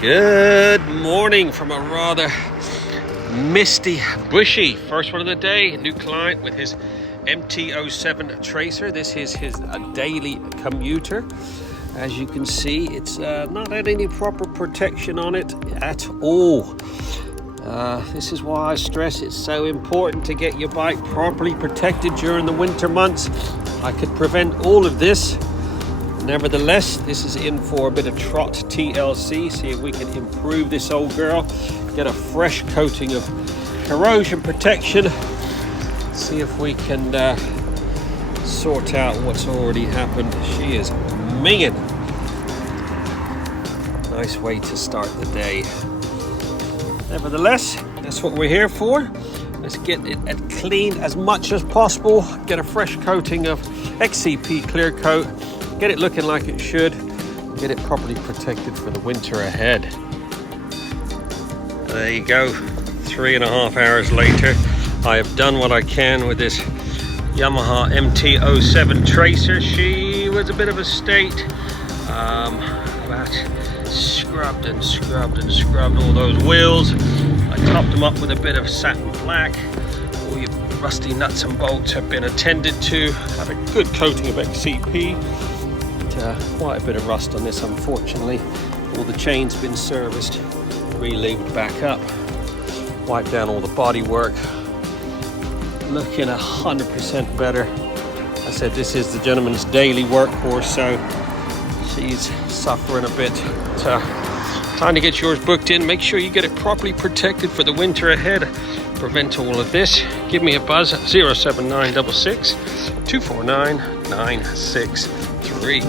Good morning from a rather misty, bushy first one of the day. New client with his MT-07 Tracer. This is his daily commuter. As you can see, it's not had any proper protection on it at all. This is why I stress it's so important to get your bike properly protected during the winter months. I could prevent all of this. Nevertheless, this is in for a bit of Trott TLC. See if we can improve this old girl. Get a fresh coating of corrosion protection. See if we can sort out what's already happened. She is minging. Nice way to start the day. Nevertheless, that's what we're here for. Let's get it clean as much as possible. Get a fresh coating of XCP clear coat. Get it looking like it should. Get it properly protected for the winter ahead. There you go. 3.5 hours later, I have done what I can with this Yamaha MT-07 Tracer. She was a bit of a state. But scrubbed and scrubbed and scrubbed all those wheels. I topped them up with a bit of satin black. All your rusty nuts and bolts have been attended to. Have a good coating of XCP. Quite a bit of rust on this, unfortunately. All the chains been serviced, re-lubed back up, wiped down all the bodywork. Looking 100% better. I said this is the gentleman's daily workhorse, so she's suffering a bit. Time to get yours booked in. Make sure you get it properly protected for the winter ahead. Prevent all of this. Give me a buzz at 07966 249 963.